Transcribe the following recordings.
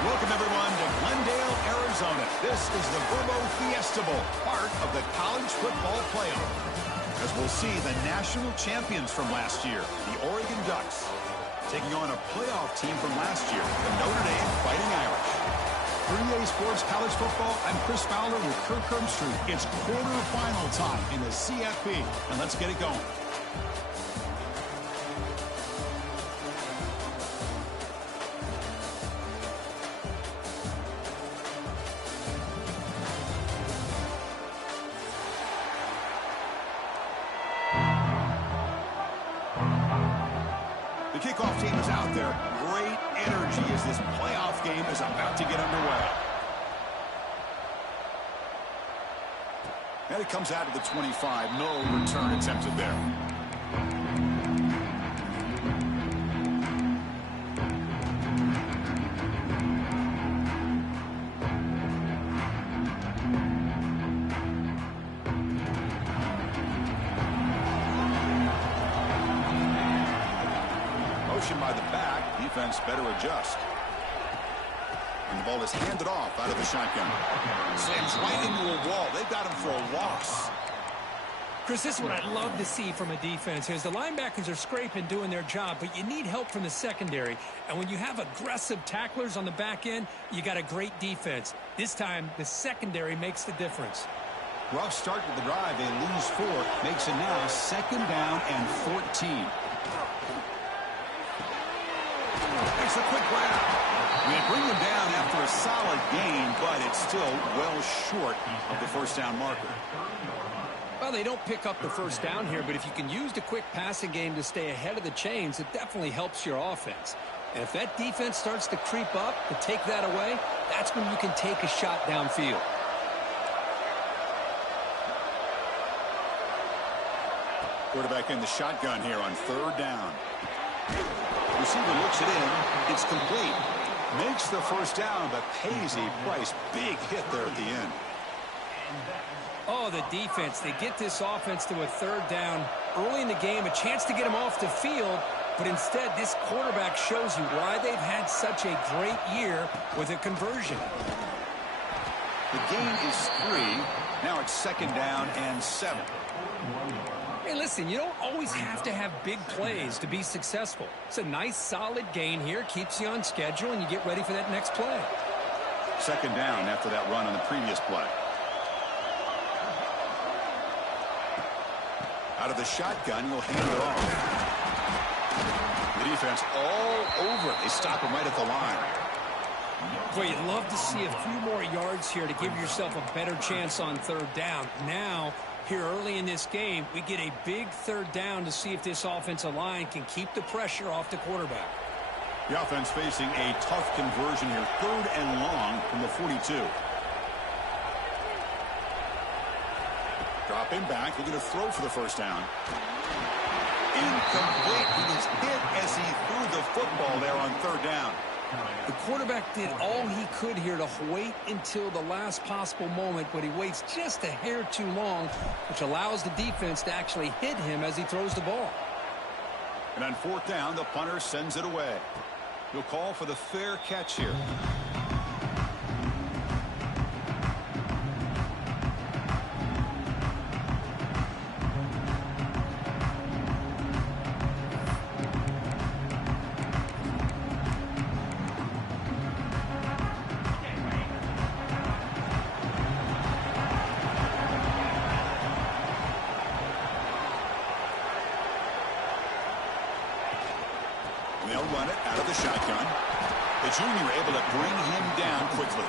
Welcome, everyone, to Glendale, Arizona. This is the Verbo Fiesta Bowl, part of the college football playoff. As we'll see the national champions from last year, the Oregon Ducks, taking on a playoff team from last year, the Notre Dame Fighting Irish. For EA Sports College Football, I'm Chris Fowler with Kirk Herbstreit. It's quarterfinal time in the CFP, and let's get it going. The kickoff team is out there. Great energy as this playoff game is about to get underway. And it comes out to the 25. No return attempted there. By the back, defense better adjust. And the ball is handed off out of the shotgun. Slams right into a wall. They've got him for a loss. Chris, this is what I love to see from a defense. As the linebackers are scraping, doing their job, but you need help from the secondary. And when you have aggressive tacklers on the back end, you got a great defense. This time, the secondary makes the difference. Rough start to the drive. They lose 4. Makes it now 2nd down and 14. Makes a quick grab. They bring him down after a solid gain, but it's still well short of the first down marker. Well, they don't pick up the first down here, but if you can use the quick passing game to stay ahead of the chains, it definitely helps your offense. And if that defense starts to creep up and take that away, that's when you can take a shot downfield. Quarterback in the shotgun here on 3rd down. Receiver looks it in. It's complete. Makes the first down, but pays a price. Big hit there at the end. Oh, the defense. They get this offense to a 3rd down early in the game, a chance to get them off the field, but instead this quarterback shows you why they've had such a great year with a conversion. The gain is 3. Now it's 2nd down and 7. Hey, listen, you don't always have to have big plays to be successful. It's a nice, solid gain here. Keeps you on schedule, and you get ready for that next play. 2nd down after that run on the previous play. Out of the shotgun, he'll hand it off. The defense all over it. They stop him right at the line. Boy, you'd love to see a few more yards here to give yourself a better chance on 3rd down. Now, here early in this game, we get a big 3rd down to see if this offensive line can keep the pressure off the quarterback. The offense facing a tough conversion here. 3rd and long from the 42. Drop him back. They're going to throw for the first down. Incomplete. He was hit as he threw the football there on 3rd down. The quarterback did all he could here to wait until the last possible moment, but he waits just a hair too long, which allows the defense to actually hit him as he throws the ball. And on 4th down, the punter sends it away. He'll call for the fair catch here. They'll run it out of the shotgun. The junior able to bring him down quickly.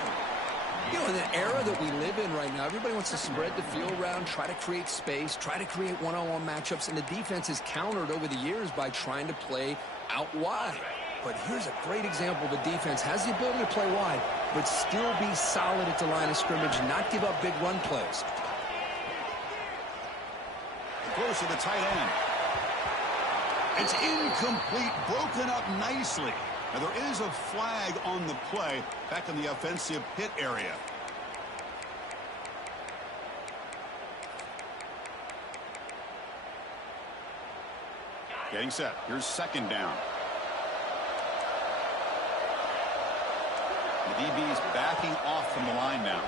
You know, in the era that we live in right now, everybody wants to spread the field around, try to create space, try to create one-on-one matchups, and the defense is countered over the years by trying to play out wide. But here's a great example. The defense has the ability to play wide, but still be solid at the line of scrimmage, not give up big run plays. Close to the tight end. It's incomplete, broken up nicely. Now there is a flag on the play back in the offensive pit area. Getting set. Here's 2nd down. DB's backing off from the line now.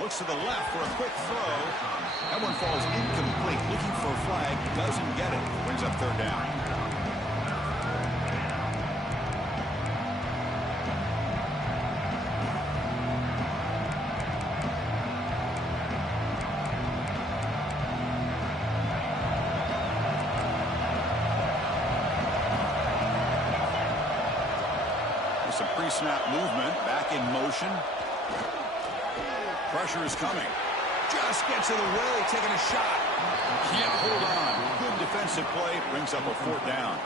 Looks to the left for a quick throw. That one falls incomplete. Looking for a flag. Doesn't get it. Brings up third down. Some pre-snap movement, back in motion. Pressure is coming. Just gets it away, taking a shot. Can't hold on. Good defensive play, brings up a fourth down.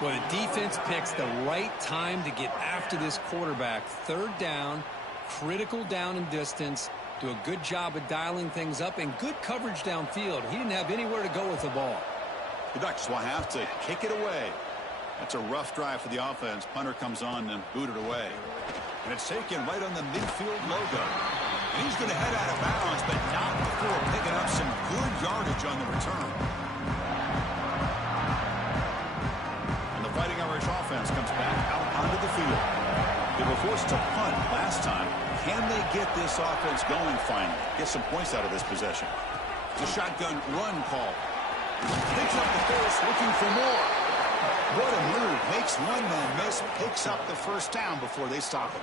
Well, the defense picks the right time to get after this quarterback. Third down, critical down and distance. Do a good job of dialing things up and good coverage downfield. He didn't have anywhere to go with the ball. The Ducks will have to kick it away. That's a rough drive for the offense. Punter comes on and booted away. And it's taken right on the midfield logo. And he's going to head out of bounds, but not before picking up some good yardage on the return. And the Fighting Irish offense comes back out onto the field. They were forced to punt last time. Can they get this offense going finally? Get some points out of this possession. It's a shotgun run call. Picks up the force, looking for more. What a move. Makes one man miss, picks up the first down before they stop him.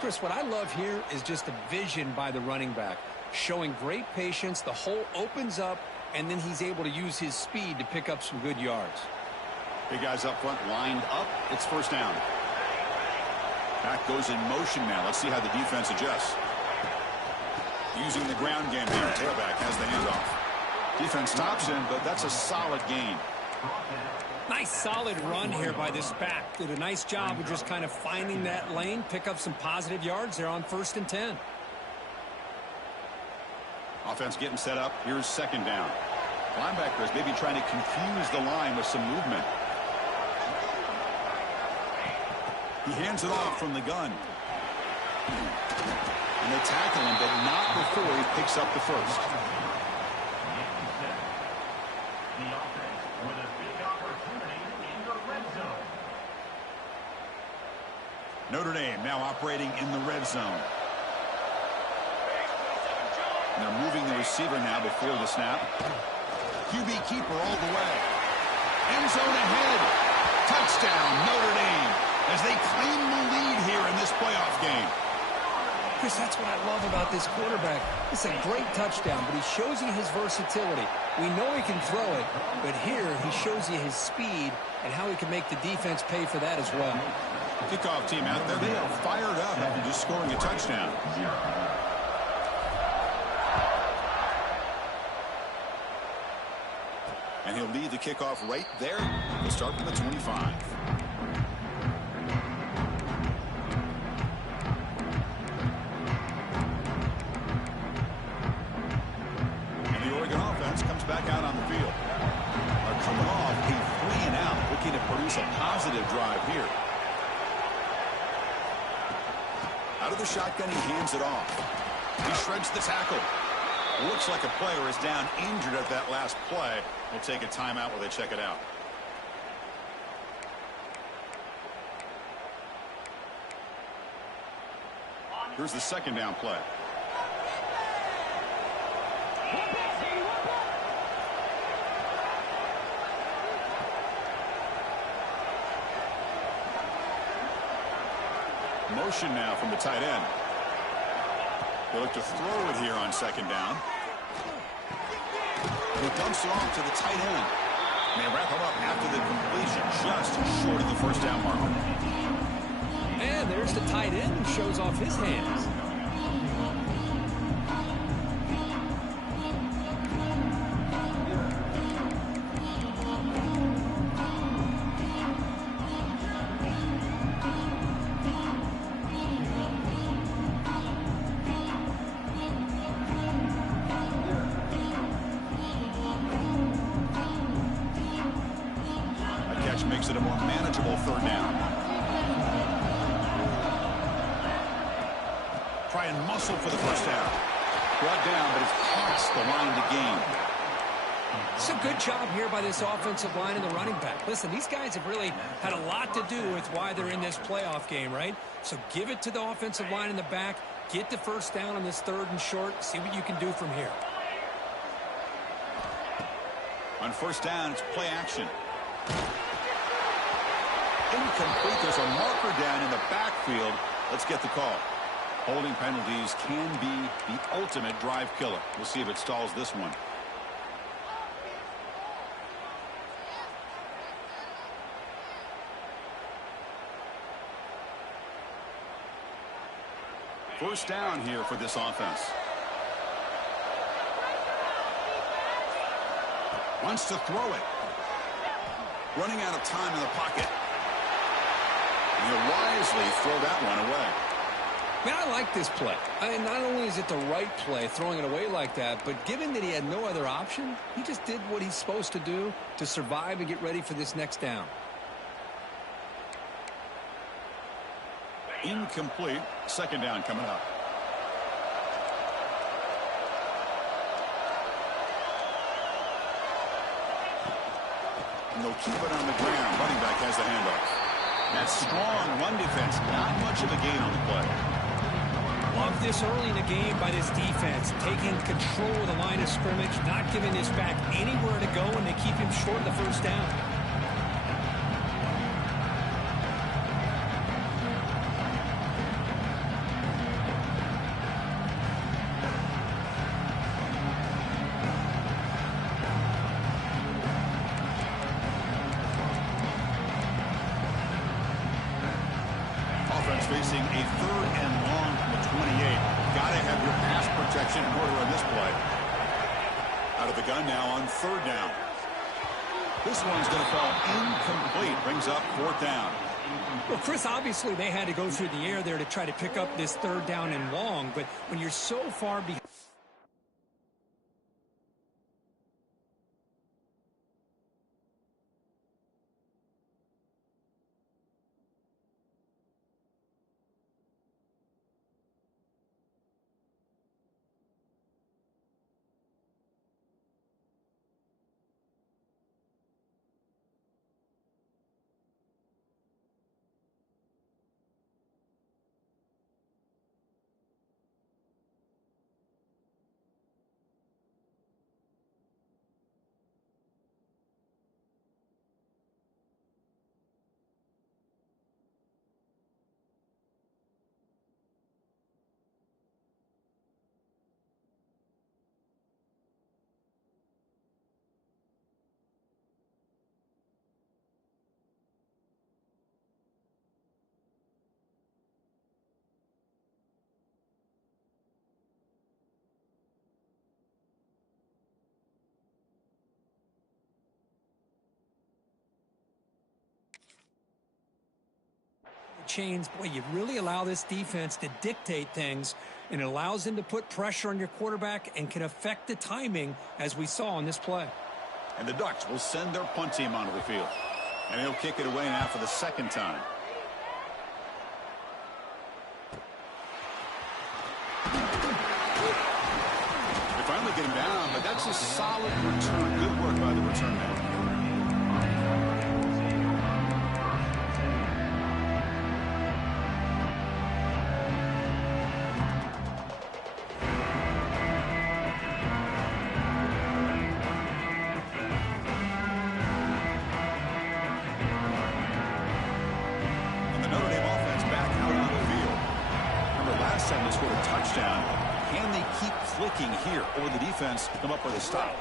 Chris, what I love here is just the vision by the running back. Showing great patience, the hole opens up, and then he's able to use his speed to pick up some good yards. Big guys up front lined up. It's first down. Back goes in motion now. Let's see how the defense adjusts. Using the ground game here. Tailback has the handoff. Defense stops him, but that's a solid gain. Nice solid run here by this back. Did a nice job of just kind of finding that lane, pick up some positive yards there on 1st and 10. Offense getting set up. Here's second down. Linebackers maybe trying to confuse the line with some movement. He hands it off from the gun. And they tackle him, but not before he picks up the first. Notre Dame now operating in the red zone. And they're moving the receiver now before the snap. QB keeper all the way. End zone ahead. Touchdown, Notre Dame, as they claim the lead here in this playoff game. Chris, that's what I love about this quarterback. It's a great touchdown, but he shows you his versatility. We know he can throw it, but here he shows you his speed and how he can make the defense pay for that as well. Kickoff team out there. They are fired up after just scoring a touchdown. And he'll lead the kickoff right there. He'll start from the 25. And the Oregon offense comes back out on the field. They're coming off a 3-and-out, looking to produce a positive drive here. Out of the shotgun, he hands it off. He shreds the tackle. Looks like a player is down injured at that last play. We'll take a timeout while they check it out. Here's the second down play. Motion now from the tight end. They look to throw it here on second down. He dumps it off to the tight end. And they wrap him up after the completion, just short of the first down marker. And there's the tight end who shows off his hands. Makes it a more manageable third down. Try and muscle for the first down. Brought down, but it's past the line to gain. It's a good job here by this offensive line and the running back. Listen, these guys have really had a lot to do with why they're in this playoff game, right? So give it to the offensive line in the back. Get the first down on this 3rd and short. See what you can do from here. On first down, it's play action. Incomplete. There's a marker down in the backfield. Let's get the call. Holding penalties can be the ultimate drive killer. We'll see if it stalls this one. First down here for this offense. Wants to throw it. Running out of time in the pocket. And he'll wisely throw that one away. Man, I like this play. Not only is it the right play, throwing it away like that, but given that he had no other option, he just did what he's supposed to do to survive and get ready for this next down. Incomplete. Second down coming up. And they'll keep it on the ground. Running back has the handoff. That strong run defense. Not much of a gain on the play. Love this early in the game by this defense. Taking control of the line of scrimmage. Not giving this back anywhere to go, and they keep him short of the first down. Facing a 3rd and long from the 28. Gotta have your pass protection in order on this play. Out of the gun now on 3rd down. This one's going to fall incomplete. Brings up 4th down. Well, Chris, obviously they had to go through the air there to try to pick up this 3rd down and long, but when you're so far behind. Chains, boy, you really allow this defense to dictate things, and it allows them to put pressure on your quarterback and can affect the timing, as we saw on this play. And the Ducks will send their punt team onto the field. And he'll kick it away now for the 2nd time. They finally get him down, but that's a solid return. Good work by the return man. Here, or the defense come up with a stop.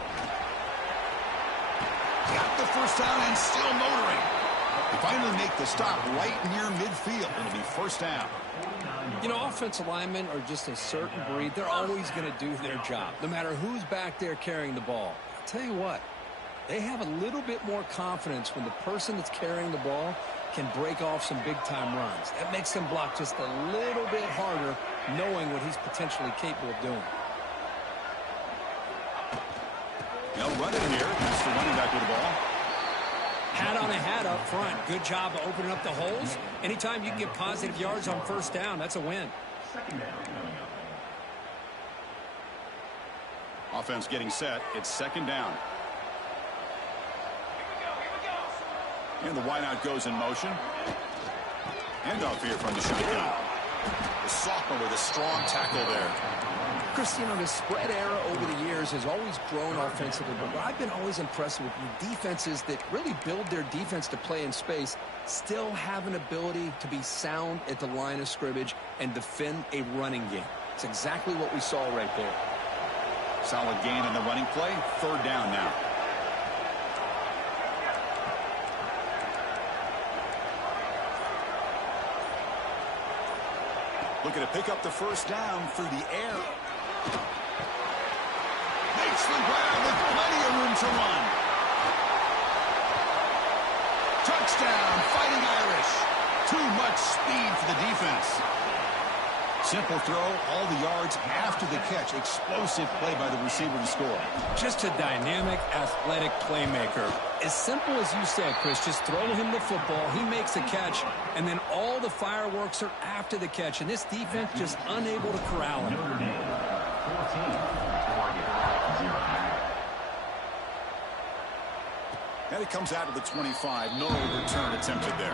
Got the first down and still motoring. They finally make the stop right near midfield. It'll be 1st down. You know, offensive linemen are just a certain breed. They're always going to do their job, no matter who's back there carrying the ball. I'll tell you what, they have a little bit more confidence when the person that's carrying the ball can break off some big-time runs. That makes them block just a little bit harder, knowing what he's potentially capable of doing. They'll run it here. That's the running back with the ball. Hat on a hat up front. Good job of opening up the holes. Anytime you can get positive yards on first down, that's a win. Offense getting set. It's 2nd down. And the wideout goes in motion. Handoff here from the shotgun. The sophomore with a strong tackle there. Chris, you know, the spread era over the years has always grown offensively, but what I've been always impressed with defenses that really build their defense to play in space still have an ability to be sound at the line of scrimmage and defend a running game. It's exactly what we saw right there. Solid gain on the running play. Third down now. Looking to pick up the first down through the air. Makes the grab with plenty of room to run. Touchdown, Fighting Irish. Too much speed for the defense. Simple throw, all the yards after the catch. Explosive play by the receiver to score. Just a dynamic, athletic playmaker. As simple as you said, Chris, just throw him the football, he makes a catch, and then all the fireworks are after the catch, and this defense just unable to corral him. And it comes out of the 25. No return attempted there.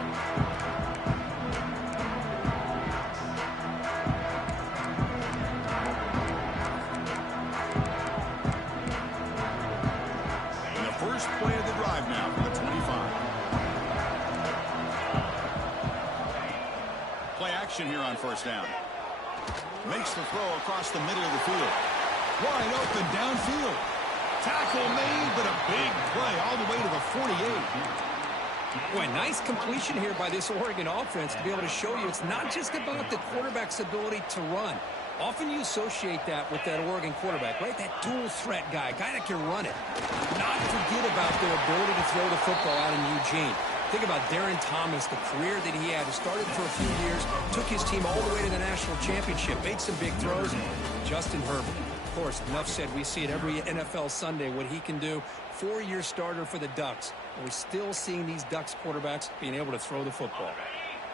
Play of the drive now from the 25. Play action here on first down. Makes the throw across the middle of the field. Wide open downfield. Tackle made, but a big play all the way to the 48. Boy, nice completion here by this Oregon offense to be able to show you it's not just about the quarterback's ability to run. Often you associate that with that Oregon quarterback, right? That dual threat guy that can run it. Not forget about their ability to throw the football out in Eugene. Think about Darren Thomas, the career that he had. He started for a few years, took his team all the way to the national championship, made some big throws. Justin Herbert. Of course, enough said, we see it every NFL Sunday, what he can do. 4-year starter for the Ducks. And we're still seeing these Ducks quarterbacks being able to throw the football.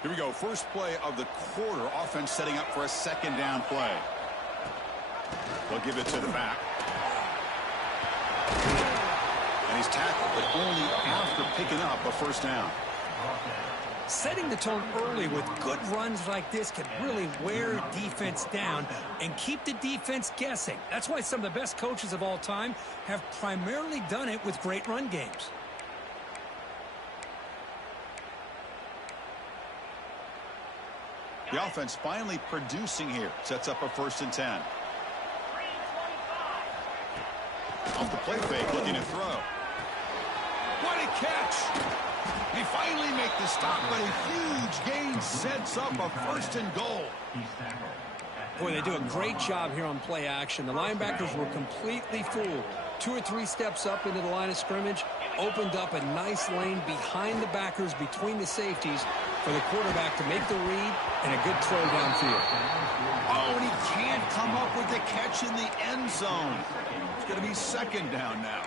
Here we go. First play of the quarter. Offense setting up for a second down play. They'll give it to the back. And he's tackled, but only after picking up a first down. Setting the tone early with good runs like this can really wear defense down and keep the defense guessing. That's why some of the best coaches of all time have primarily done it with great run games. The offense finally producing here. Sets up a 1st and 10. Off the play fake, looking to throw. What a catch! They finally make the stop, but a huge gain sets up a 1st and goal. Boy, they do a great job here on play action. The linebackers were completely fooled. 2 or 3 steps up into the line of scrimmage, opened up a nice lane behind the backers, between the safeties, for the quarterback to make the read and a good throw downfield. Oh, and he can't come up with the catch in the end zone. It's going to be second down now.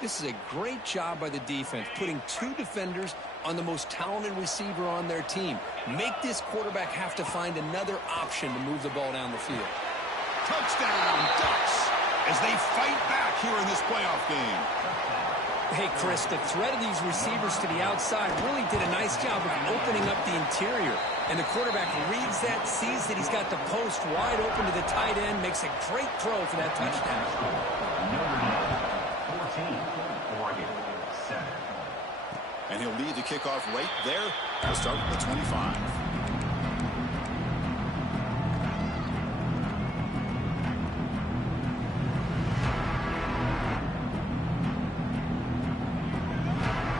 This is a great job by the defense, putting 2 defenders on the most talented receiver on their team. Make this quarterback have to find another option to move the ball down the field. Touchdown, Ducks, as they fight back here in this playoff game. Hey, Chris, the threat of these receivers to the outside really did a nice job of opening up the interior. And the quarterback reads that, sees that he's got the post wide open to the tight end, makes a great throw for that touchdown. And he'll lead the kickoff right there. We'll start with the 25.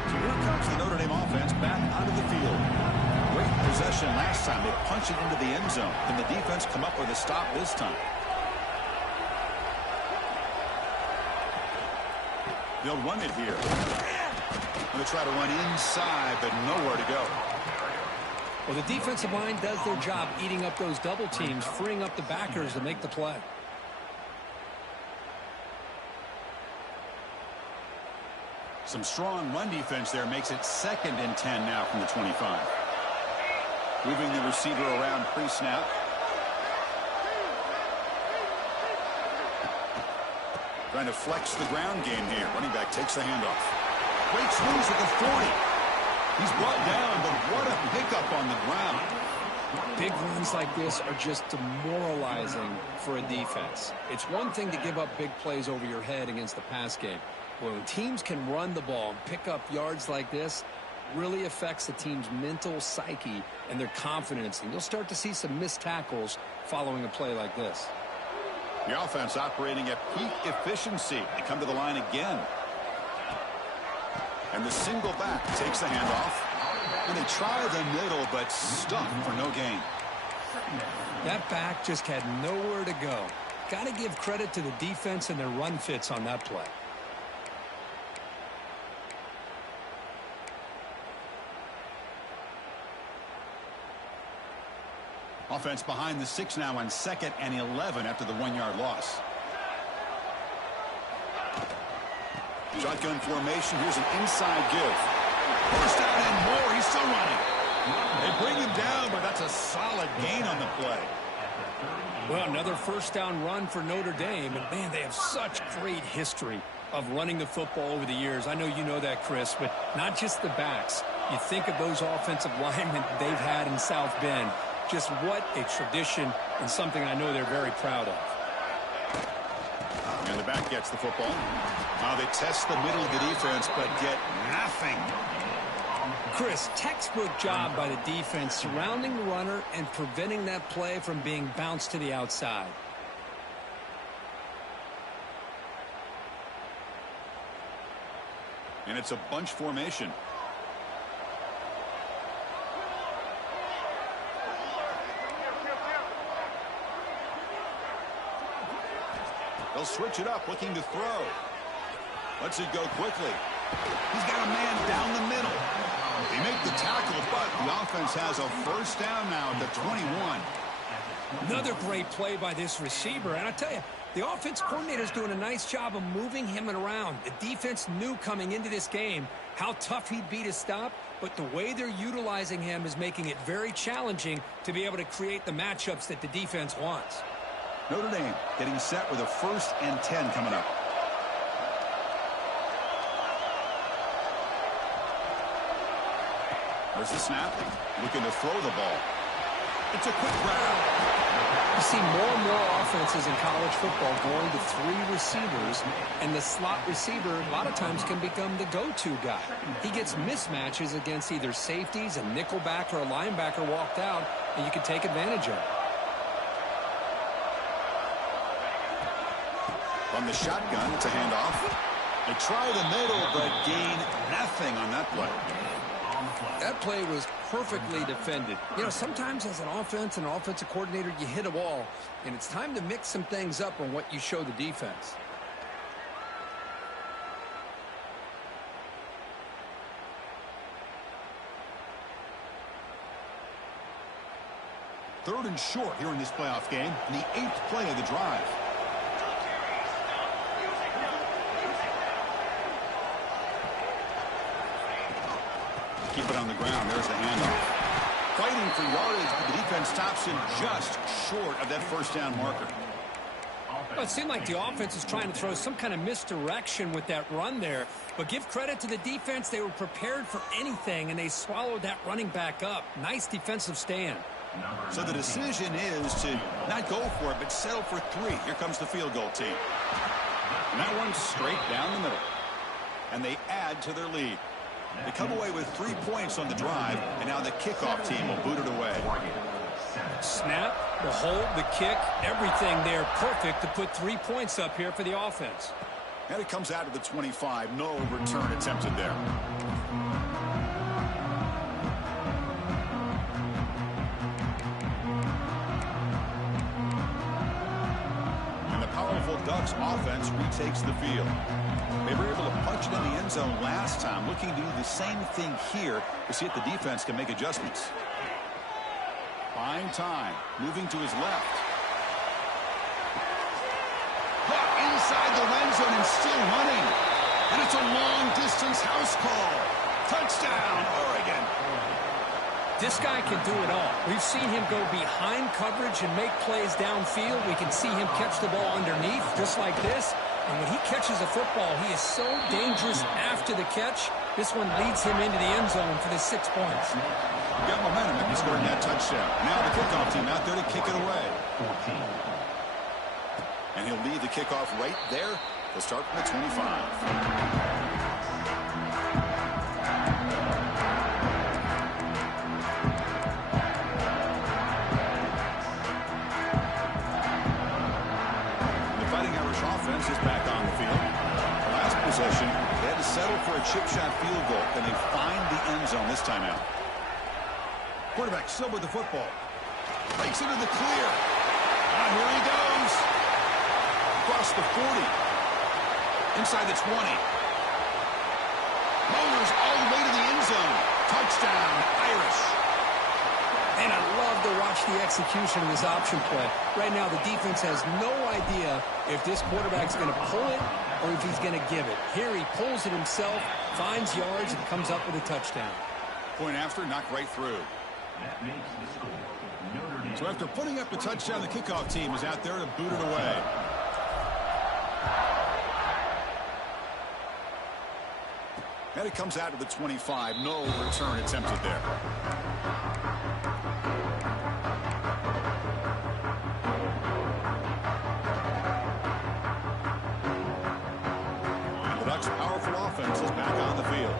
So here comes the Notre Dame offense back onto the field. Great possession last time. They punch it into the end zone. Can the defense come up with a stop this time? They'll run it here. Going to try to run inside, but nowhere to go. Well, the defensive line does their job eating up those double teams, freeing up the backers to make the play. Some strong run defense there makes it 2nd and 10 now from the 25. Moving the receiver around pre-snap. Trying to flex the ground game here. Running back takes the handoff. Breaks loose at the 40. He's brought down, but what a pickup on the ground. Big runs like this are just demoralizing for a defense. It's one thing to give up big plays over your head against the pass game. When teams can run the ball and pick up yards like this, really affects the team's mental psyche and their confidence. And you'll start to see some missed tackles following a play like this. The offense operating at peak efficiency. They come to the line again. And the single back takes the handoff. And they try the middle, but stuck for no gain. That back just had nowhere to go. Got to give credit to the defense and their run fits on that play. Offense behind the 6 now on 2nd and 11 after the 1-yard loss. Shotgun formation. Here's an inside give. First down and more. He's still running. They bring him down, but that's a solid gain on the play. Well, another first down run for Notre Dame. And, man, they have such great history of running the football over the years. I know you know that, Chris, but not just the backs. You think of those offensive linemen they've had in South Bend. Just what a tradition and something I know they're very proud of. And the back gets the football. Now they test the middle of the defense, but get nothing. Chris, textbook job by the defense surrounding the runner and preventing that play from being bounced to the outside. And it's a bunch formation. They'll switch it up, looking to throw. Lets it go quickly. He's got a man down the middle. They make the tackle, but the offense has a first down now at the 21. Another great play by this receiver. And I tell you, the offense coordinator is doing a nice job of moving him around. The defense knew coming into this game how tough he'd be to stop, but the way they're utilizing him is making it very challenging to be able to create the matchups that the defense wants. Notre Dame getting set with a 1st and 10 coming up. There's the snap. Looking to throw the ball. It's a quick grab. You see more and more offenses in college football going to 3 receivers, and the slot receiver a lot of times can become the go-to guy. He gets mismatches against either safeties, a nickelback, or a linebacker walked out, and you can take advantage of it. On the shotgun, it's a handoff. They try the middle, but gain nothing on that play. That play was perfectly defended. You know, sometimes as an offense and offensive coordinator, you hit a wall, and it's time to mix some things up on what you show the defense. Third and short here in this playoff game, and the 8th play of the drive. Keep it on the ground. There's the handoff. Fighting for yardage, but the defense stops him just short of that first down marker. Well, it seemed like the offense is trying to throw some kind of misdirection with that run there. But give credit to the defense. They were prepared for anything, and they swallowed that running back up. Nice defensive stand. So the decision is to not go for it, but settle for 3. Here comes the field goal team. And that one's straight down the middle. And they add to their lead. They come away with 3 points on the drive, and now the kickoff team will boot it away. Snap, the hold, the kick, everything there perfect to put 3 points up here for the offense. And it comes out of the 25. No return attempted there. And the powerful Ducks offense retakes the field. They were able to punch it in the end zone last time, looking to do the same thing here to see if the defense can make adjustments. Buying time, moving to his left. Caught inside the red zone and still running. And it's a long-distance house call. Touchdown, Oregon. This guy can do it all. We've seen him go behind coverage and make plays downfield. We can see him catch the ball underneath just like this. And when he catches a football, he is so dangerous after the catch. This one leads him into the end zone for the 6 points. Got momentum after scoring that touchdown. Now the kickoff team out there to kick it away. And he'll lead the kickoff right there to start from the 25. Offense is back on the field. Last possession, they had to settle for a chip shot field goal. Can they find the end zone this time out? Quarterback still with the football. Breaks into the clear. Ah, here he goes. Across the 40. Inside the 20. Motors all the way to the end zone. Touchdown, Irish. And I love to watch the execution of this option play. Right now, the defense has no idea if this quarterback's going to pull it or if he's going to give it. Here he pulls it himself, finds yards, and comes up with a touchdown. Point after, knocked right through. So after putting up the touchdown, the kickoff team is out there to boot it away. And it comes out to the 25. No return attempted there. And the Ducks' powerful offense is back on the field.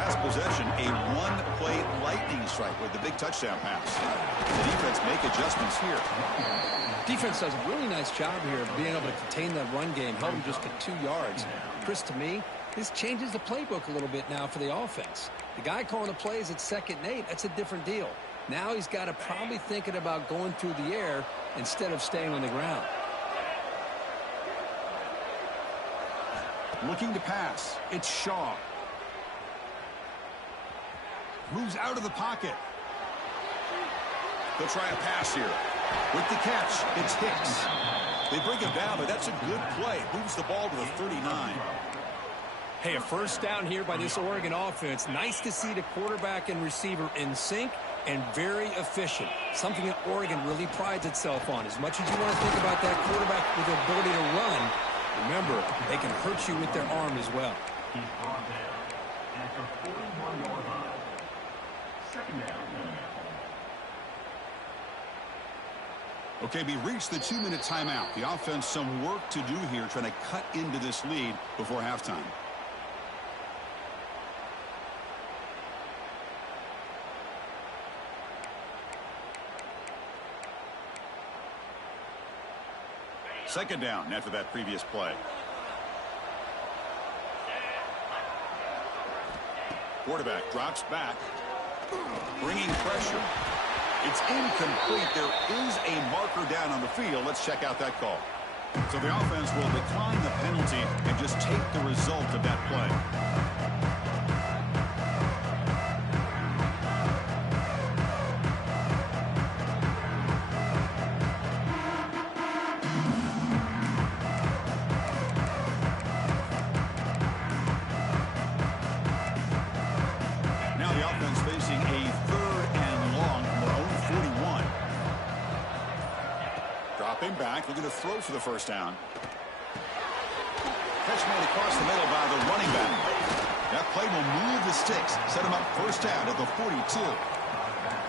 Last possession, a one-play lightning strike with the big touchdown pass. The defense make adjustments here. Defense does a really nice job here of being able to contain that run game, held him just to 2 yards. Chris, to me, this changes the playbook a little bit now for the offense. The guy calling the plays at 2nd and 8, that's a different deal. Now he's got to probably thinking about going through the air instead of staying on the ground. Looking to pass. It's Shaw. Moves out of the pocket. They'll try a pass here. With the catch, it's Hicks. They bring him down, but that's a good play. Moves the ball to the 39. Hey, a first down here by this Oregon offense. Nice to see the quarterback and receiver in sync and very efficient. Something that Oregon really prides itself on. As much as you want to think about that quarterback with the ability to run, remember, they can hurt you with their arm as well. Okay, we reached the 2-minute timeout. The offense some work to do here, trying to cut into this lead before halftime. Second down after that previous play. Quarterback drops back, bringing pressure. It's incomplete. There is a marker down on the field. Let's check out that call. So the offense will decline the penalty and just take the result of that play. Back, looking to throw for the first down. Catch made across the middle by the running back. That play will move the sticks, set him up first down at the 42.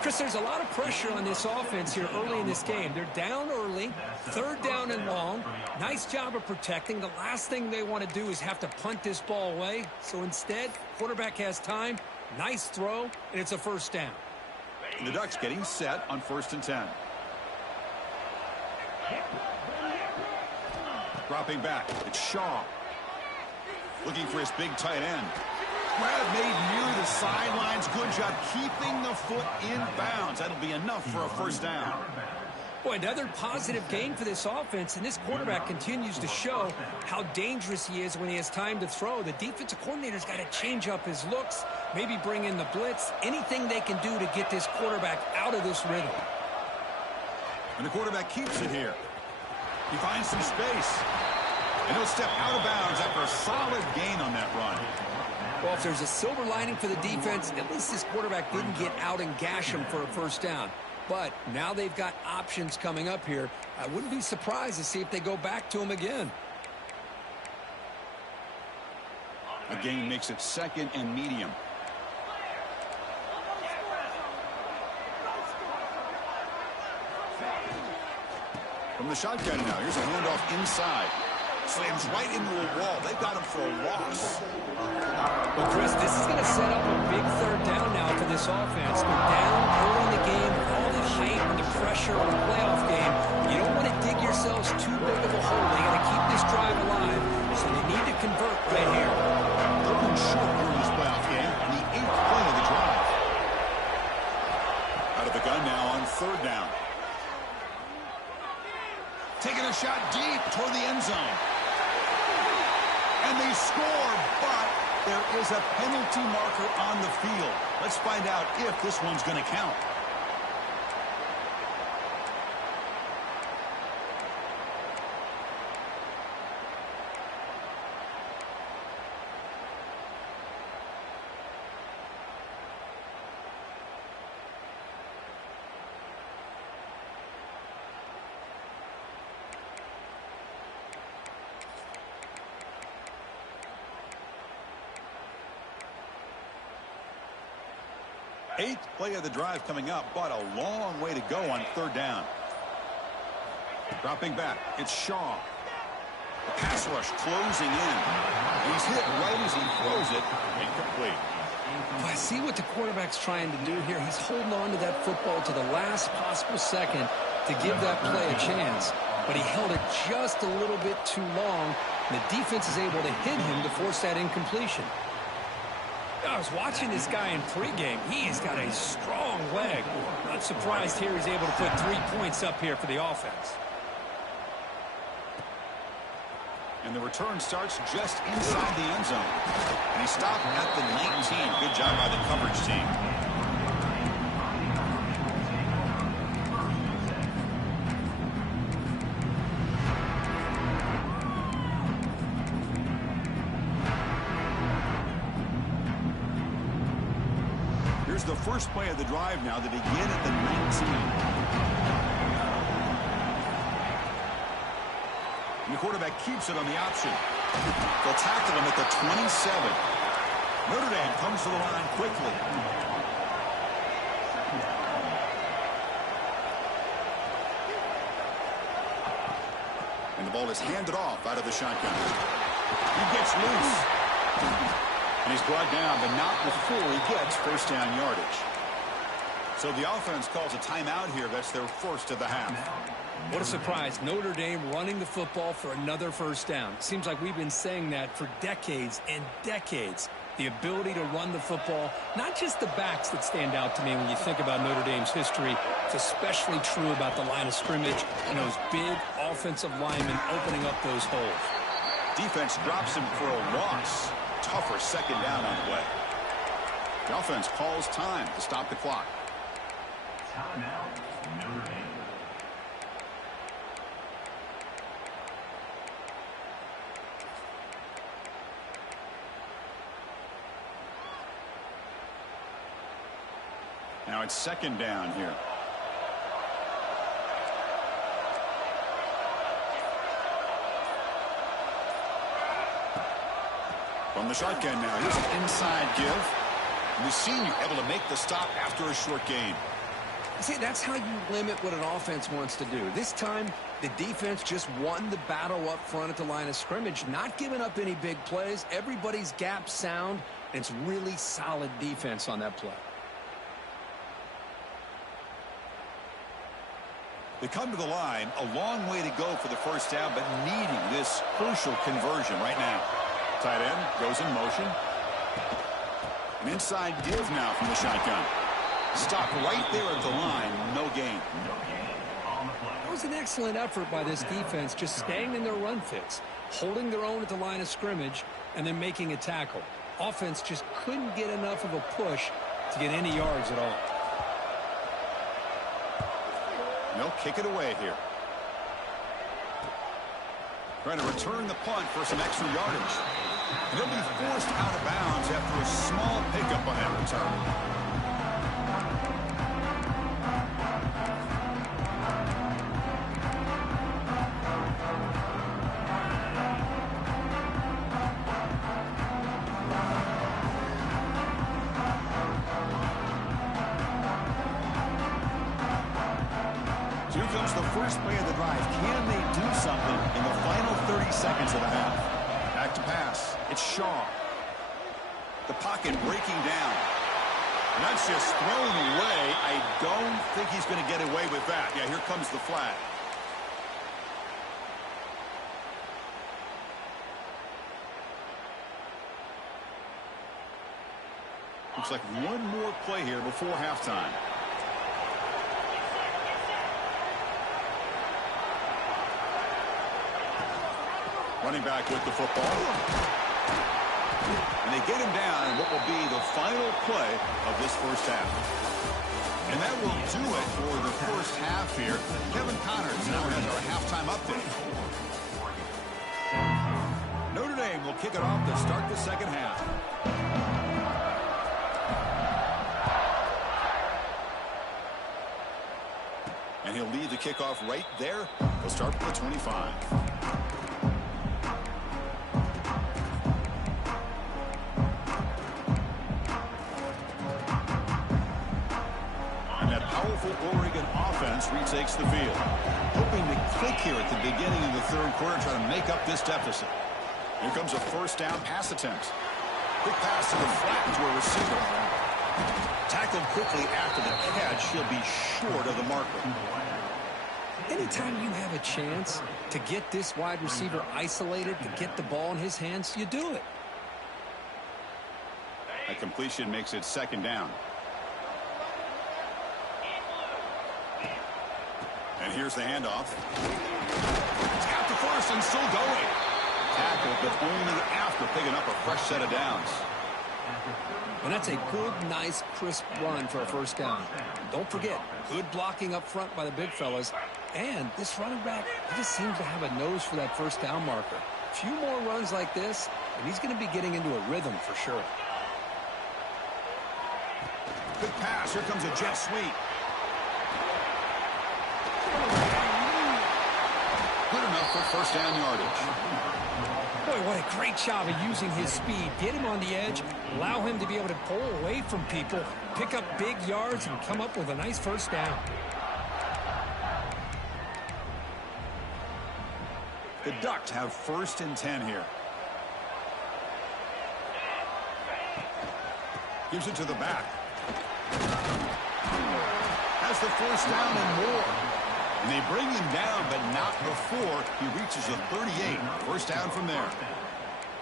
Chris, there's a lot of pressure on this offense here early in this game. They're down early, 3rd down and long. Nice job of protecting. The last thing they want to do is have to punt this ball away. So instead, quarterback has time, nice throw, and it's a first down. And the Ducks getting set on 1st and 10. Dropping back, it's Shaw. Looking for his big tight end. Grab made near the sidelines. Good job keeping the foot in bounds. That'll be enough for a first down. Boy, another positive gain for this offense, and this quarterback continues to show how dangerous he is when he has time to throw. The defensive coordinator's got to change up his looks, maybe bring in the blitz, anything they can do to get this quarterback out of this rhythm. And the quarterback keeps it here. He finds some space. And he'll step out of bounds after a solid gain on that run. Well, if there's a silver lining for the defense, at least this quarterback didn't get out and gash him for a first down. But now they've got options coming up here. I wouldn't be surprised to see if they go back to him again. A gain makes it 2nd and medium. From the shotgun now, here's a handoff inside. Slams right into a wall. They've got him for a loss. Well, Chris, this is going to set up a big 3rd down now for this offense. They're down early in the game, all the hype and the pressure of a playoff game. You don't want to dig yourselves too big of a hole. They got to keep this drive alive, so they need to convert right here. They're in short here in this playoff game, and the 8th play of the drive. Out of the gun now on 3rd down. Taking a shot deep toward the end zone. And they score, but there is a penalty marker on the field. Let's find out if this one's going to count. Eighth play of the drive coming up, but a long way to go on 3rd down. Dropping back, it's Shaw. The pass rush closing in. He's hit right as he throws it. Incomplete. I see what the quarterback's trying to do here. He's holding on to that football to the last possible second to give that play a chance. But he held it just a little bit too long, and the defense is able to hit him to force that incompletion. I was watching this guy in pregame. He has got a strong leg. Not surprised here he's able to put 3 points up here for the offense. And the return starts just inside the end zone. And he stopped at the 19. Good job by the coverage team. Here's the first play of the drive now to begin at the 19. And the quarterback keeps it on the option. They'll tackle him at the 27. Notre Dame comes to the line quickly. And the ball is handed off out of the shotgun. He gets loose. And he's brought down, but not before he gets first down yardage. So the offense calls a timeout here. That's their first of the half. What a surprise. Notre Dame running the football for another first down. Seems like we've been saying that for decades and decades. The ability to run the football, not just the backs that stand out to me when you think about Notre Dame's history. It's especially true about the line of scrimmage and those big offensive linemen opening up those holes. Defense drops him for a loss. Tougher second down on the way. The offense calls time to stop the clock. Timeout, Notre Dame. Now it's second down here. From the shotgun now, here's an inside give. And the senior able to make the stop after a short gain. See, that's how you limit what an offense wants to do. This time, the defense just won the battle up front at the line of scrimmage, not giving up any big plays. Everybody's gap sound, and it's really solid defense on that play. They come to the line, a long way to go for the first down, but needing this crucial conversion right now. Tight end goes in motion. An inside give now from the shotgun. Stop right there at the line. No gain. That was an excellent effort by this defense, just staying in their run fits, holding their own at the line of scrimmage, and then making a tackle. Offense just couldn't get enough of a push to get any yards at all. They'll kick it away here. Trying to return the punt for some extra yardage. And they'll be forced out of bounds after a small pickup on that return. So here comes the first play of the drive. Can they do something in the final 30 seconds of the half? Back to pass. It's Shaw. The pocket breaking down. And that's just thrown away. I don't think he's going to get away with that. Yeah, here comes the flag. Looks like one more play here before halftime. Running back with the football. And they get him down in what will be the final play of this first half. And that will do it for the first half here. Kevin Connors now has our halftime update. Notre Dame will kick it off to start the second half. And he'll lead the kickoff right there. He'll start with the 25. Oregon offense retakes the field. Hoping to click here at the beginning of the third quarter, trying to make up this deficit. Here comes a first down pass attempt. Quick pass to the flat to a receiver. Tackled quickly after the catch. He'll be short of the marker. Anytime you have a chance to get this wide receiver isolated, to get the ball in his hands, you do it. A completion makes it second down. And here's the handoff. Tap to first and still going. Tackled, but only after picking up a fresh set of downs. And that's a good, nice, crisp run for a first down. Don't forget, good blocking up front by the big fellas. And this running back, he just seems to have a nose for that first down marker. A few more runs like this, and he's going to be getting into a rhythm for sure. Good pass. Here comes a jet sweep. Good enough for first down yardage. Boy, what a great job of using his speed. Get him on the edge, allow him to be able to pull away from people, pick up big yards, and come up with a nice first down. The Ducks have first and 10 here. Gives it to the back. Has the first down and more. And they bring him down, but not before he reaches the 38. First down from there.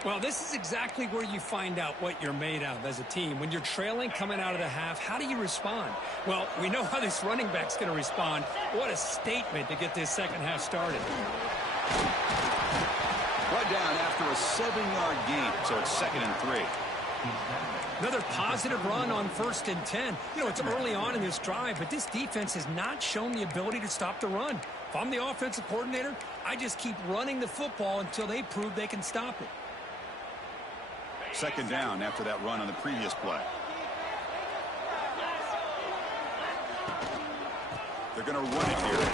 Well, this is exactly where you find out what you're made of as a team. When you're trailing coming out of the half, how do you respond? Well, we know how this running back's going to respond. What a statement to get this second half started. Brought down after a 7-yard gain, so it's 2nd and 3. Another positive run on 1st and 10. You know, it's early on in this drive, but this defense has not shown the ability to stop the run. If I'm the offensive coordinator, I just keep running the football until they prove they can stop it. 2nd down after that run on the previous play. They're going to run it here.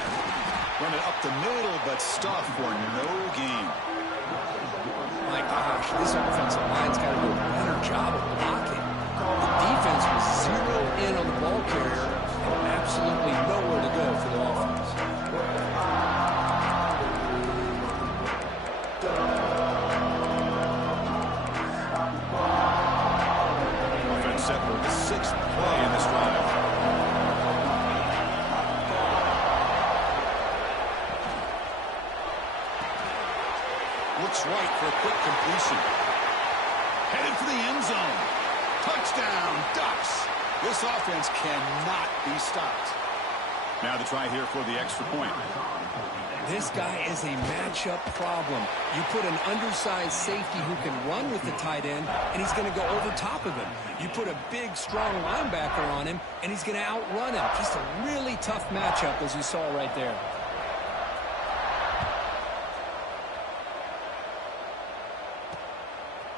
Run it up the middle, but stuff for no gain. My gosh, this offensive line's got to do a better job of blocking. The defense was zeroed in on the ball carrier and absolutely nowhere to go for the offense. Offense set for the 6th play in this drive. Looks right for a quick completion. Headed for the end zone. Touchdown, Ducks. This offense cannot be stopped. Now the try here for the extra point. This guy is a matchup problem. You put an undersized safety who can run with the tight end, and he's going to go over top of him. You put a big, strong linebacker on him, and he's going to outrun him. Just a really tough matchup, as you saw right there.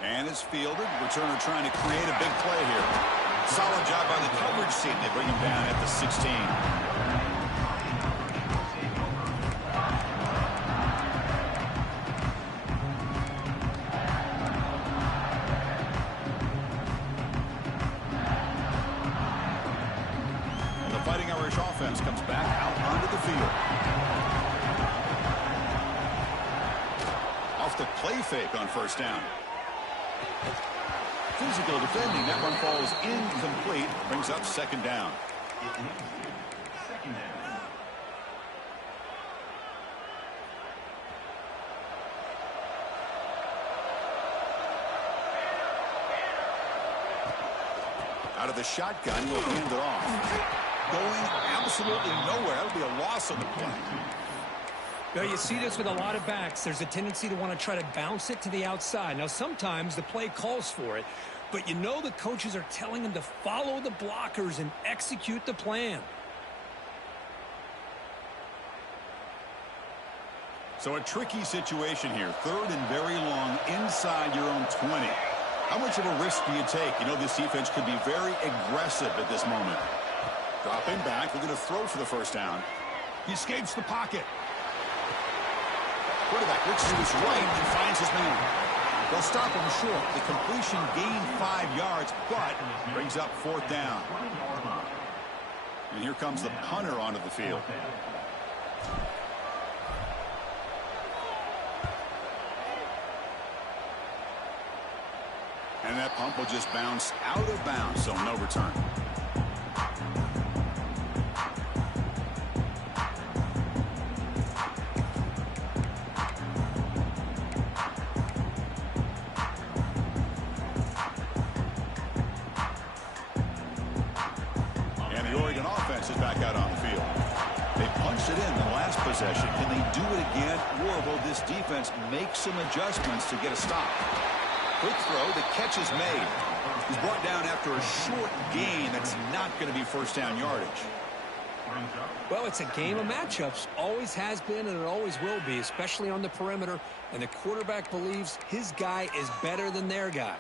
And it's fielded. Returner trying to create a big play here. Solid job by the coverage team. They bring him down at the 16. And the Fighting Irish offense comes back out onto the the field. Off the play fake on first down. Physical defending. That one falls incomplete. Brings up second down. Out of the shotgun, will hand it off. Going absolutely nowhere. That'll be a loss on the play. Well, you see this with a lot of backs. There's a tendency to want to try to bounce it to the outside. Now, sometimes the play calls for it, but you know the coaches are telling them to follow the blockers and execute the plan. So a tricky situation here. Third and very long inside your own 20. How much of a risk do you take? You know this defense could be very aggressive at this moment. Dropping back. We're going to throw for the first down. He escapes the pocket. Quarterback looks to his right and finds his man. They'll stop him short. The completion gained 5 yards, but brings up fourth down. And here comes the punter onto the field. And that pump will just bounce out of bounds, so no return. And the Oregon offense is back out on the field. They punched it in the last possession. Can they do it again, or will this defense make some adjustments to get a stop? Quick throw, the catch is made. He's brought down after a short gain. That's not going to be first down yardage. Well, it's a game of matchups. Always has been and it always will be, especially on the perimeter. And the quarterback believes his guy is better than their guy.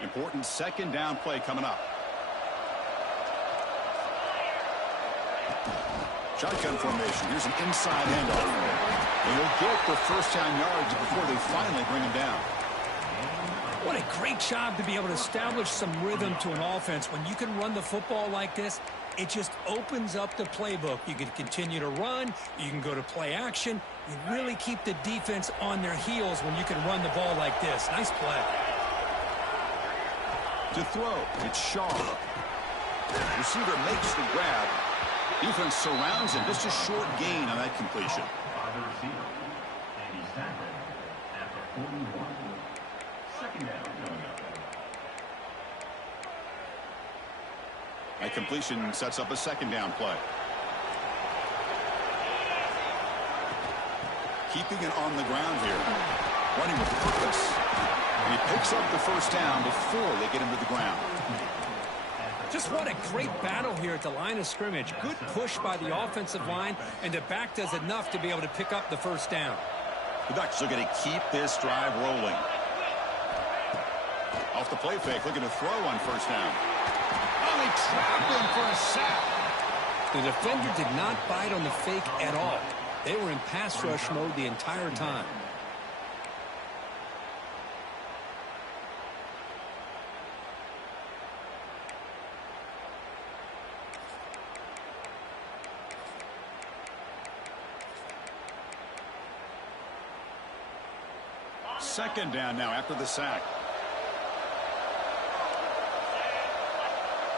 Important second down play coming up. Shotgun formation. Here's an inside handoff. And he'll get the first down yards before they finally bring him down. What a great job to be able to establish some rhythm to an offense. When you can run the football like this, it just opens up the playbook. You can continue to run. You can go to play action. You really keep the defense on their heels when you can run the ball like this. Nice play. To throw, it's Shaw. Receiver makes the grab. Defense surrounds him. Just a short gain on that completion. That completion sets up a second down play. Keeping it on the ground here. Running with purpose. And he picks up the first down before they get him to the ground. Just what a great battle here at the line of scrimmage. Good push by the offensive line, and the back does enough to be able to pick up the first down. The Ducks are going to keep this drive rolling. Off the play fake, looking to throw on first down. Oh, they trapped him for a sack. The defender did not bite on the fake at all. They were in pass rush mode the entire time. Second down now after the sack.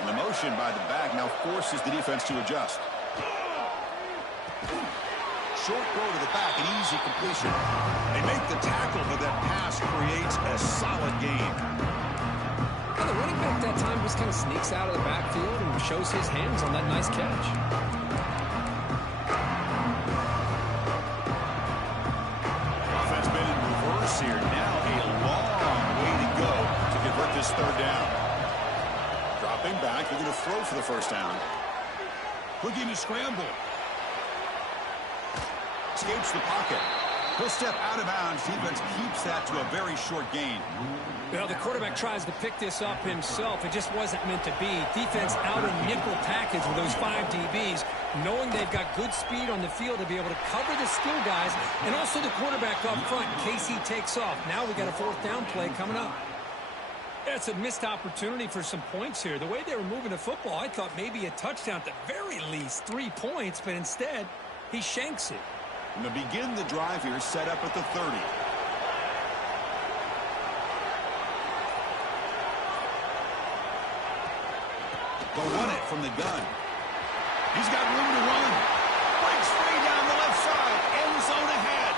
And the motion by the back now forces the defense to adjust. Short throw to the back, an easy completion. They make the tackle, but that pass creates a solid gain. Well, the running back that time just kind of sneaks out of the backfield and shows his hands on that nice catch. Here now a long way to go to convert this third down. Dropping back, they're going to throw for the first down. Looking to scramble. Escapes the pocket. He'll step out of bounds. Defense keeps that to a very short gain. Well, the quarterback tries to pick this up himself. It just wasn't meant to be. Defense out in nickel package with those 5 DBs, knowing they've got good speed on the field to be able to cover the skill guys and also the quarterback up front in case he takes off. Now we got a fourth down play coming up. That's a missed opportunity for some points here. The way they were moving the football, I thought maybe a touchdown, at the very least 3 points, but instead he shanks it. And to begin the drive here, set up at the 30. They'll run it from the gun. He's got room to run. Breaks free down the left side. End zone ahead.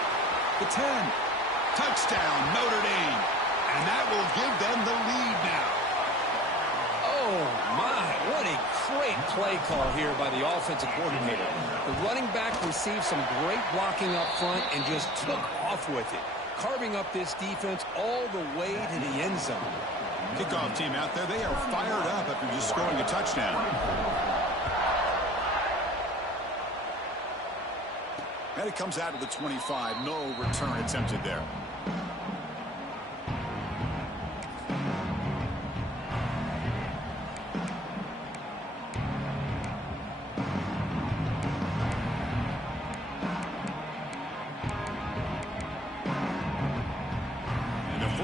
The 10. Touchdown, Notre Dame. And that will give them the lead now. Oh, my. What a great play call here by the offensive coordinator. The running back received some great blocking up front and just took off with it, carving up this defense all the way to the end zone. Kickoff team out there, they are fired up after just scoring a touchdown. And it comes out to the 25. No return attempted there.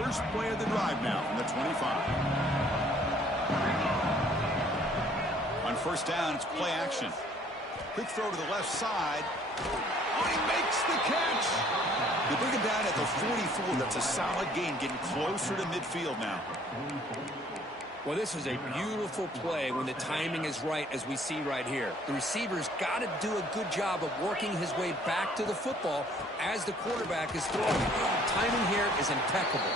First play of the drive now from the 25. On first down, it's play action. Quick throw to the left side. Oh, he makes the catch. They bring him down at the 44. That's a solid gain, getting closer to midfield now. Well, this is a beautiful play when the timing is right, as we see right here. The receiver's got to do a good job of working his way back to the football as the quarterback is throwing. Timing here is impeccable.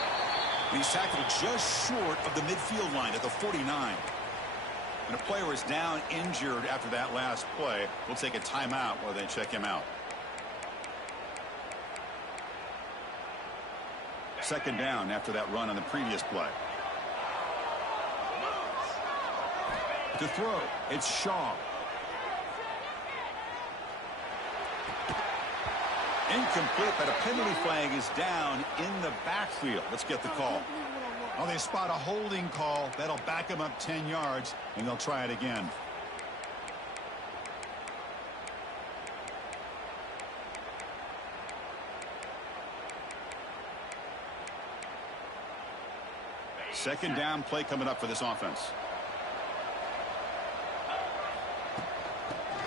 He's tackled just short of the midfield line at the 49. And a player is down injured after that last play. We'll take a timeout while they check him out. Second down after that run on the previous play. To throw, it's Shaw. Incomplete, but a penalty flag is down in the backfield. Let's get the call. Oh, they spot a holding call. That'll back them up 10 yards, and they'll try it again. Second down play coming up for this offense.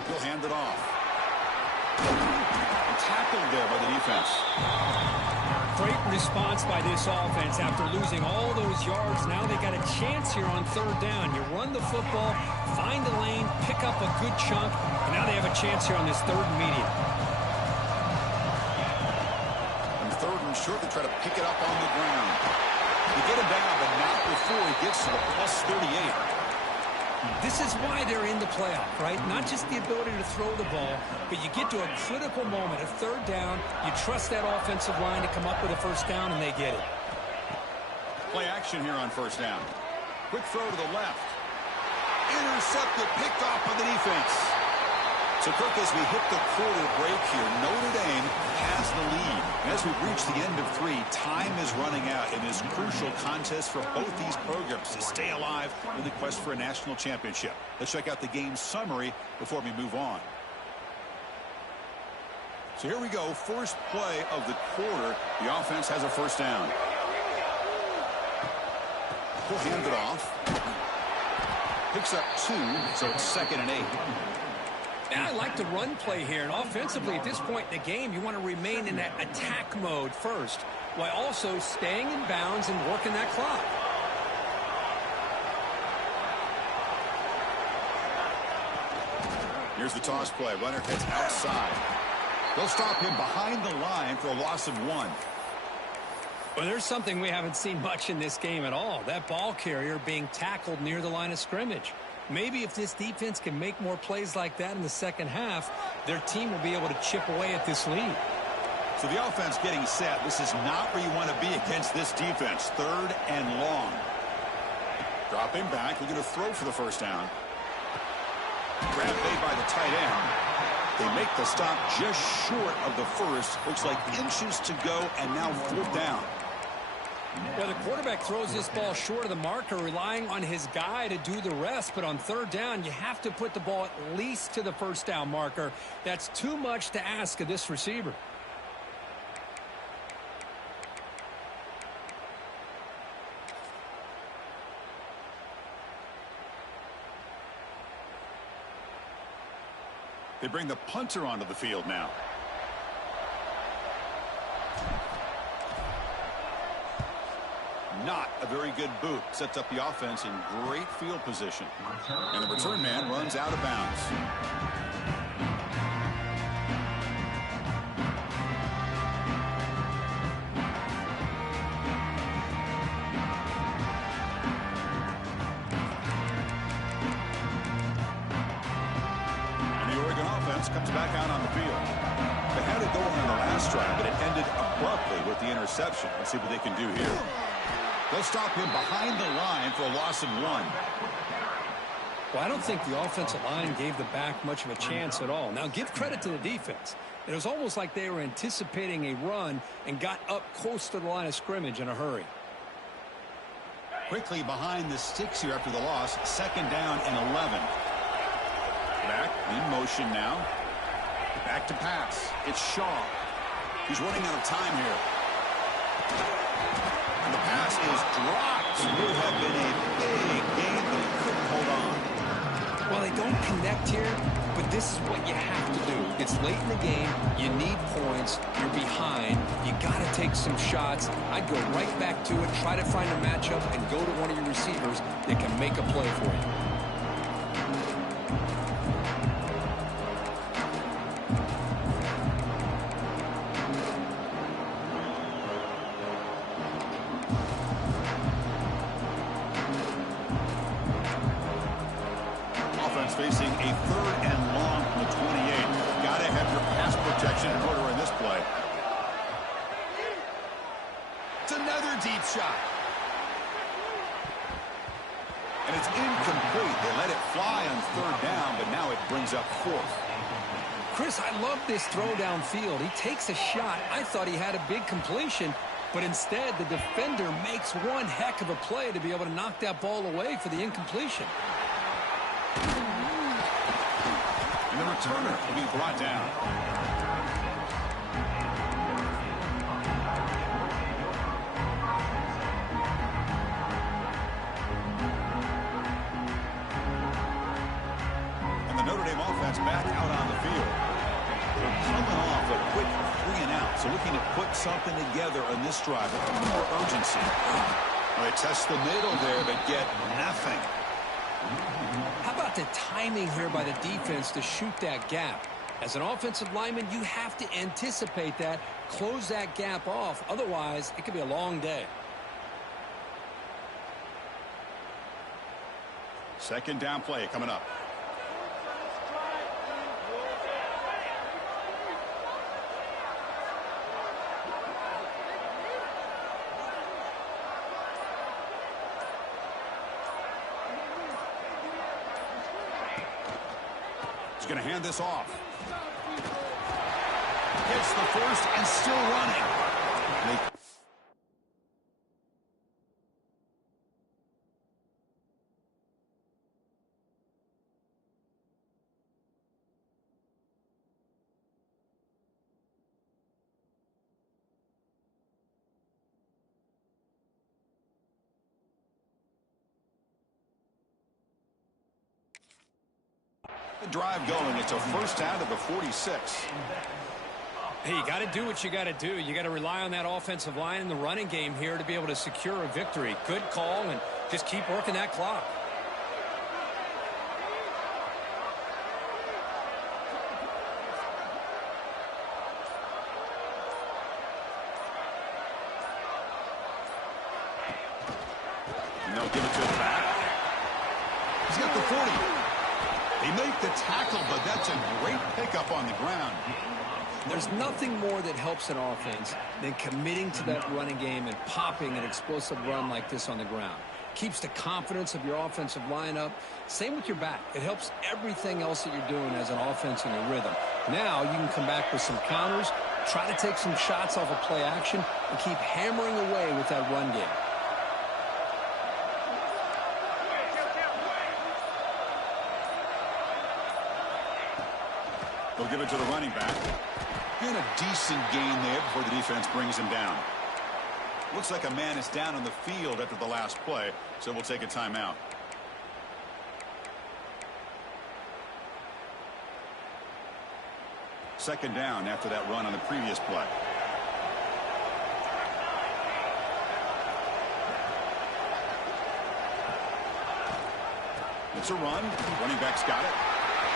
He'll hand it off. Tackled there by the defense. Great response by this offense after losing all those yards. Now they got a chance here on third down. You run the football, find the lane, pick up a good chunk, and now they have a chance here on this third and medium. And third and short, they try to pick it up on the ground. They get him down, but not before he gets to the plus 38. This is why they're in the playoff, right? Not just the ability to throw the ball, but you get to a critical moment, a third down. You trust that offensive line to come up with a first down, and they get it. Play action here on first down. Quick throw to the left. Intercepted, picked off by the defense. So, Kirk, as we hit the quarter break here, Notre Dame has the lead. And as we reach the end of 3, time is running out in this crucial contest for both these programs to stay alive in the quest for a national championship. Let's check out the game summary before we move on. So here we go, first play of the quarter. The offense has a first down. He'll hand it off. Picks up 2, so it's 2nd and 8. Now, I like the run play here, and offensively at this point in the game, you want to remain in that attack mode first, while also staying in bounds and working that clock. Here's the toss play. Runner heads outside. They'll stop him behind the line for a loss of 1. Well, there's something we haven't seen much in this game at all. That ball carrier being tackled near the line of scrimmage. Maybe if this defense can make more plays like that in the second half, their team will be able to chip away at this lead. So the offense getting set. This is not where you want to be against this defense. Third and long. Dropping back. We're going to throw for the first down. Grab made by the tight end. They make the stop just short of the first. Looks like inches to go, and now fourth down. Well, the quarterback throws this ball short of the marker, relying on his guy to do the rest. But on third down, you have to put the ball at least to the first down marker. That's too much to ask of this receiver. They bring the punter onto the field now. Not a very good boot. Sets up the offense in great field position. And the return man runs out of bounds. And the Oregon offense comes back out on the field. They had it going on the last drive, but it ended abruptly with the interception. Let's see what they can do here. They'll stop him behind the line for a loss of 1. Well, I don't think the offensive line gave the back much of a chance at all. Now, give credit to the defense. It was almost like they were anticipating a run and got up close to the line of scrimmage in a hurry. Quickly behind the sticks here after the loss. 2nd down and 11. Back in motion now. Back to pass. It's Shaw. He's running out of time here. And the pass is dropped. Would have been a big game, but he couldn't hold on. Well, they don't connect here, but this is what you have to do. It's late in the game. You need points. You're behind. You got to take some shots. I'd go right back to it, try to find a matchup, and go to one of your receivers that can make a play for you. Facing a 3rd and long from the 28. Got to have your pass protection in order in this play. It's another deep shot. And it's incomplete. They let it fly on 3rd down, but now it brings up 4th. Chris, I love this throw downfield. He takes a shot. I thought he had a big completion, but instead the defender makes one heck of a play to be able to knock that ball away for the incompletion. And the returner will be brought down. And the Notre Dame offense back out on the field. They're coming off a quick 3-and-out, so looking to put something together on this drive with a little more urgency. Well, they test the middle there, but get nothing. How about the timing here by the defense to shoot that gap? As an offensive lineman, you have to anticipate that, close that gap off. Otherwise, it could be a long day. 2nd down play coming up. He's going to hand this off. Gets the first and still running. The drive going. It's a 1st down to the 46. Hey, you got to do what you got to do. You got to rely on that offensive line in the running game here to be able to secure a victory. Good call, and just keep working that clock. And they'll give it to the back. He's got the 40. They make the tackle, but that's a great pickup on the ground. There's nothing more that helps an offense than committing to that running game and popping an explosive run like this on the ground. Keeps the confidence of your offensive line up. Same with your back. It helps everything else that you're doing as an offense in your rhythm. Now you can come back with some counters, try to take some shots off of play action, and keep hammering away with that run game. They'll give it to the running back. And a decent gain there before the defense brings him down. Looks like a man is down on the field after the last play, so we'll take a timeout. Second down after that run on the previous play. It's a run. Running back's got it.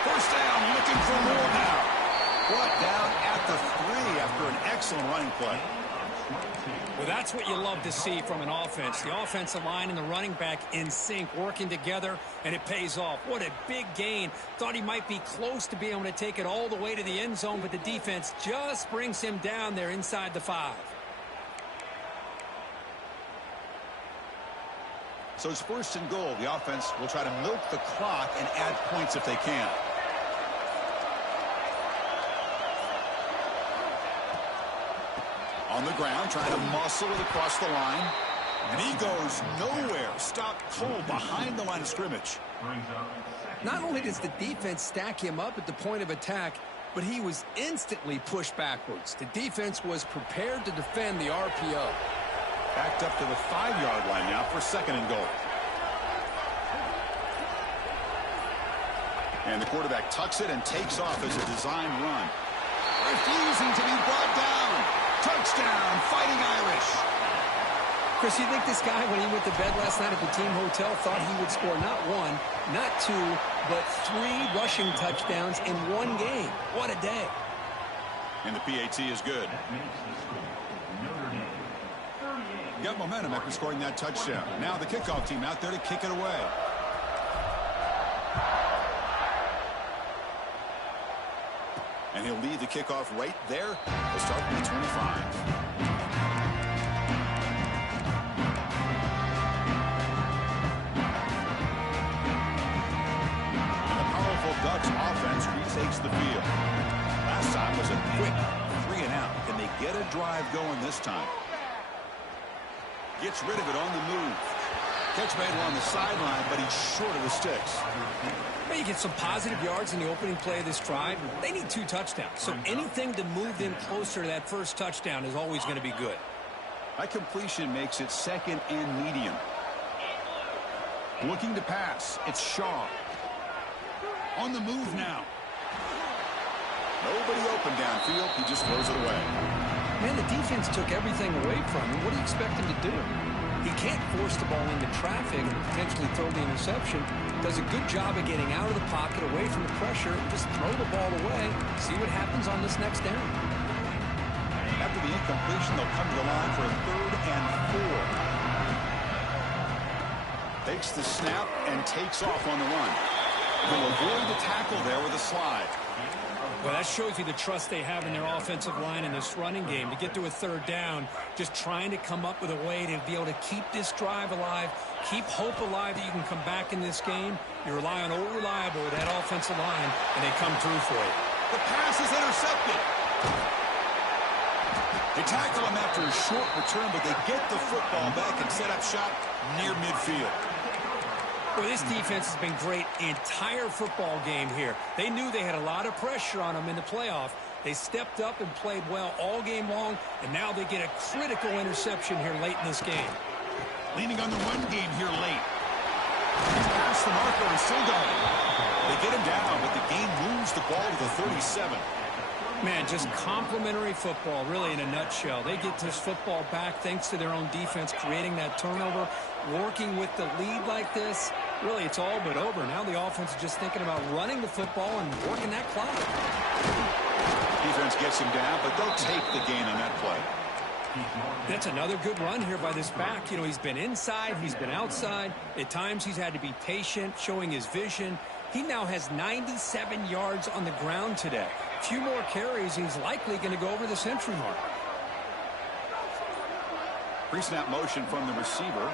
First down, looking for more now. Brought down at the 3 after an excellent running play. Well, that's what you love to see from an offense. The offensive line and the running back in sync, working together, and it pays off. What a big gain. Thought he might be close to being able to take it all the way to the end zone, but the defense just brings him down there inside the 5. So it's first and goal. The offense will try to milk the clock and add points if they can. On the ground, trying to muscle it across the line. And he goes nowhere. Stopped cold behind the line of scrimmage. Not only does the defense stack him up at the point of attack, but he was instantly pushed backwards. The defense was prepared to defend the RPO. Backed up to the 5-yard line now for second and goal. And the quarterback tucks it and takes off as a design run. Refusing to be brought down. Touchdown, Fighting Irish. Chris, you think this guy, when he went to bed last night at the team hotel, thought he would score not 1, not 2, but 3 rushing touchdowns in one game? What a day. And the PAT is good. Got momentum after scoring that touchdown. Now the kickoff team out there to kick it away. And he'll lead the kickoff right there. He'll start with the 25. And the powerful Ducks offense retakes the field. Last time was a quick 3 and out. Can they get a drive going this time? Gets rid of it on the move. Catch made along the sideline, but he's short of the sticks. Well, you get some positive yards in the opening play of this drive. They need 2 touchdowns, so anything to move them closer to that first touchdown is always going to be good. That completion makes it second and medium. Looking to pass. It's Shaw. On the move now. Nobody open downfield. He just throws it away. Man, the defense took everything away from him. What do you expect him to do? He can't force the ball into traffic and potentially throw the interception. Does a good job of getting out of the pocket, away from the pressure, and just throw the ball away. See what happens on this next down. After the incompletion, they'll come to the line for a 3rd and 4. Takes the snap and takes off on the run. He'll avoid the tackle there with a slide. Well, that shows you the trust they have in their offensive line in this running game. To get to a 3rd down, just trying to come up with a way to be able to keep this drive alive, keep hope alive that you can come back in this game. You rely on old reliable, that offensive line, and they come through for you. The pass is intercepted. They tackle him after a short return, but they get the football back and set up shop near midfield. Well, this defense has been great the entire football game here. They knew they had a lot of pressure on them in the playoff. They stepped up and played well all game long, and now they get a critical interception here late in this game. Leaning on the run game here late. He's past the marker and still going. They get him down, but the game moves the ball to the 37. Man, just complimentary football, really, in a nutshell. They get this football back thanks to their own defense, creating that turnover, working with the lead like this. Really, it's all but over. Now the offense is just thinking about running the football and working that clock. Defense gets him down, but they'll take the gain on that play. That's another good run here by this back. You know, he's been inside, he's been outside. At times, he's had to be patient, showing his vision. He now has 97 yards on the ground today. A few more carries, he's likely going to go over the century mark. Pre-snap motion from the receiver.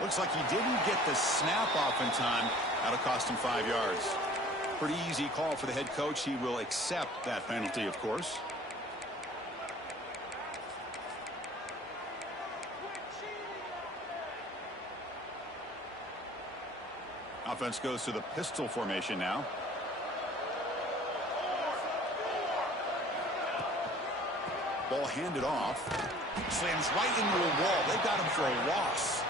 Looks like he didn't get the snap off in time. That'll cost him 5 yards. Pretty easy call for the head coach. He will accept that penalty, of course. Offense goes to the pistol formation now. Ball handed off. Slams right into a wall. They got him for a loss.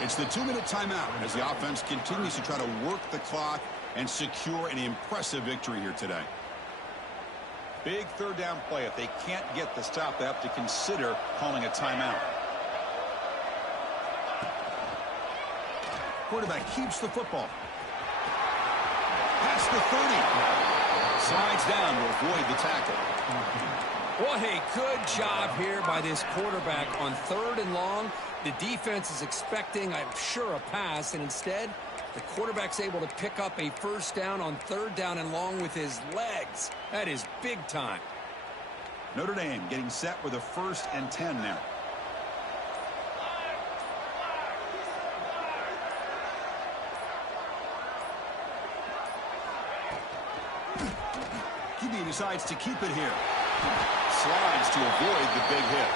It's the 2-minute timeout as the offense continues to try to work the clock and secure an impressive victory here today. Big third down play. If they can't get the stop, they have to consider calling a timeout. Quarterback keeps the football. Past the 30. Slides down to avoid the tackle. What a good job here by this quarterback on 3rd and long. The defense is expecting, I'm sure, a pass, and instead, the quarterback's able to pick up a first down on 3rd down and long with his legs. That is big time. Notre Dame getting set with a 1st and 10 now. QB decides to keep it here. Slides to avoid the big hit.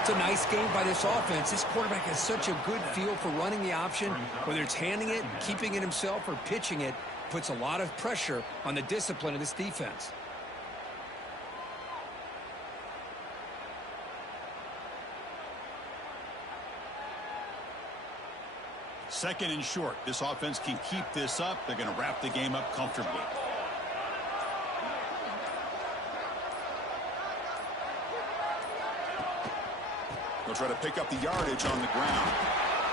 It's a nice game by this offense. This quarterback has such a good feel for running the option. Whether it's handing it, keeping it himself, or pitching it, puts a lot of pressure on the discipline of this defense. Second and short. This offense can keep this up. They're going to wrap the game up comfortably. They'll try to pick up the yardage on the ground.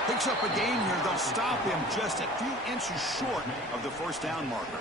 Picks up a gain here. They'll stop him just a few inches short of the first down marker.